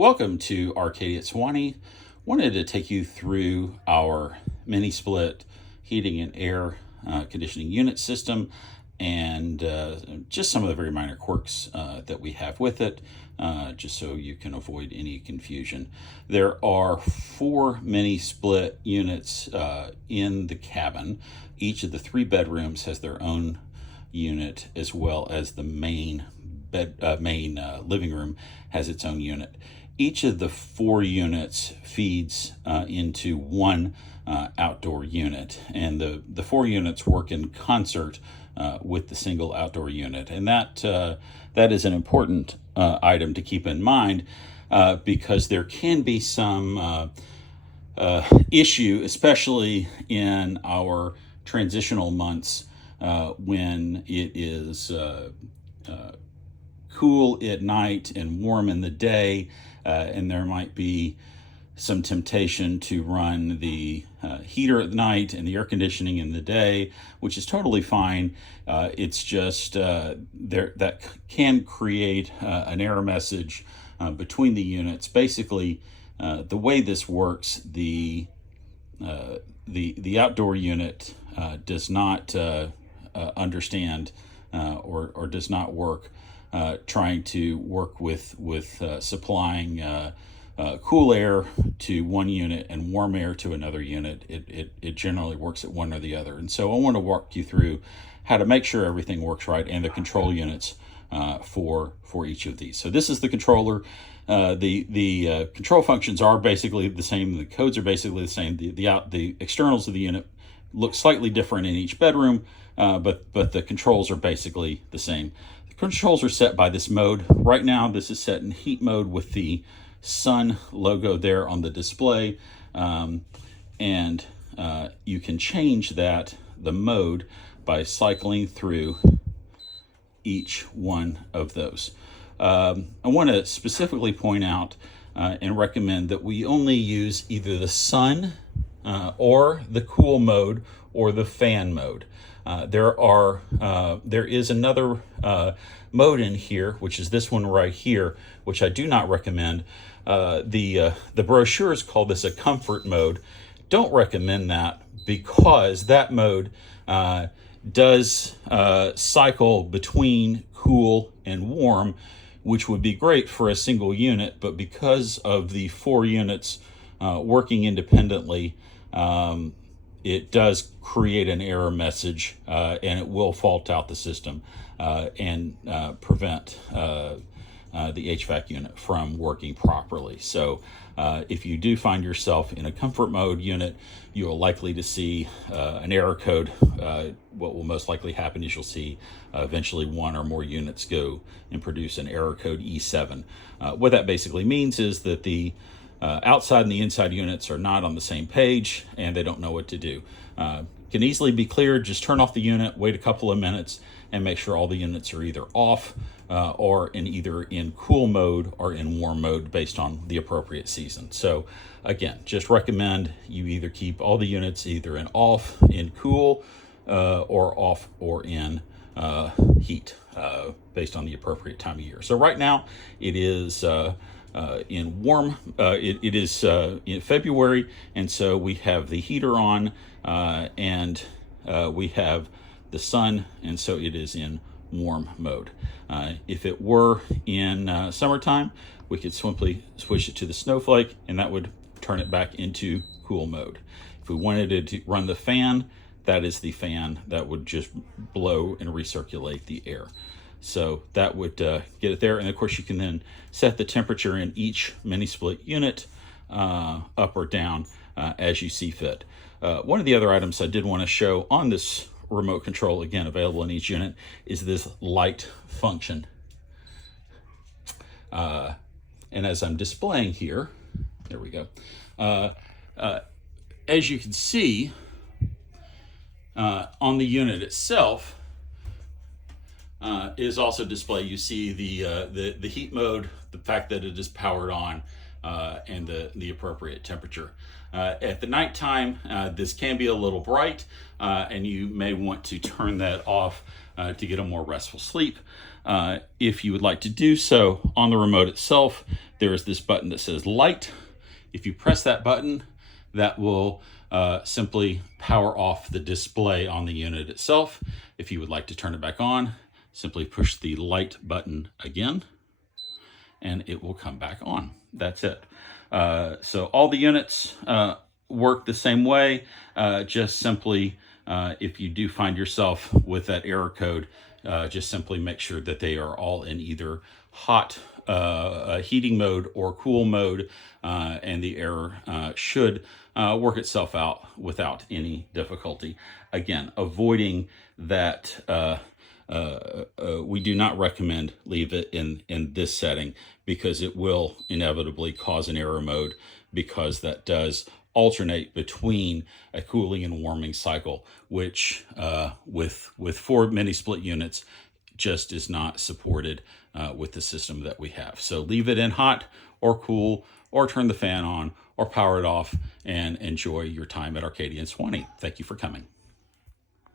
Welcome to Arcadia at Sewanee. Wanted to take you through our mini split heating and air conditioning unit system and just some of the very minor quirks that we have with it, just so you can avoid any confusion. There are 4 mini split units in the cabin. Each of the 3 bedrooms has their own unit, as well as the main living room has its own unit. Each of the 4 units feeds into one outdoor unit, and the 4 units work in concert with the single outdoor unit, and that is an important item to keep in mind because there can be some issue, especially in our transitional months when it is cool at night and warm in the day, and there might be some temptation to run the heater at night and the air conditioning in the day, which is totally fine. It's just that can create an error message between the units. Basically, the way this works, the outdoor unit does not understand or does not work trying to work with supplying cool air to one unit and warm air to another unit. It generally works at one or the other. And so I want to walk you through how to make sure everything works right and the control units for each of these. So this is the controller. The control functions are basically the same. The codes are basically the same. The externals of the unit look slightly different in each bedroom, but the controls are basically the same. The controls are set by this mode. Right now, this is set in heat mode with the sun logo there on the display, and you can change the mode by cycling through each one of those. I want to specifically point out and recommend that we only use either the sun or the cool mode or the fan mode. There is another mode in here, which is this one right here, which I do not recommend. The brochures call this a comfort mode. Don't recommend that because that mode does cycle between cool and warm, which would be great for a single unit, but because of the 4 units working independently, it does create an error message, and it will fault out the system and prevent the HVAC unit from working properly. So if you do find yourself in a comfort mode unit, you are likely to see an error code. What will most likely happen is you'll see eventually 1 or more units go and produce an error code E7. What that basically means is that the outside and the inside units are not on the same page and they don't know what to do. Can easily be cleared. Just turn off the unit, wait a couple of minutes, and make sure all the units are either off or either in cool mode or in warm mode based on the appropriate season. So again, just recommend you either keep all the units either in off, in cool, or off or in heat based on the appropriate time of year. So right now it is in warm. It is in February, and so we have the heater on, and we have the sun, and so it is in warm mode. If it were in summertime, we could simply switch it to the snowflake, and that would turn it back into cool mode. If we wanted to run the fan, that is the fan that would just blow and recirculate the air. So that would get it there. And of course, you can then set the temperature in each mini split unit up or down as you see fit. One of the other items I did want to show on this remote control, again available in each unit, is this light function. And as I'm displaying here, there we go. As you can see on the unit itself, is also displayed. You see the heat mode, the fact that it is powered on, and the appropriate temperature. At the nighttime, this can be a little bright, and you may want to turn that off to get a more restful sleep. If you would like to do so, on the remote itself, there is this button that says light. If you press that button, that will simply power off the display on the unit itself. If you would like to turn it back on, simply push the light button again, and it will come back on. That's it. So all the units work the same way. Just simply, if you do find yourself with that error code, just simply make sure that they are all in either hot heating mode or cool mode, and the error should work itself out without any difficulty. Again, avoiding that, we do not recommend leave it in this setting, because it will inevitably cause an error mode, because that does alternate between a cooling and warming cycle, which with 4 mini split units just is not supported with the system that we have. So leave it in hot or cool, or turn the fan on, or power it off, and enjoy your time at Arcadia and Sewanee. Thank you for coming.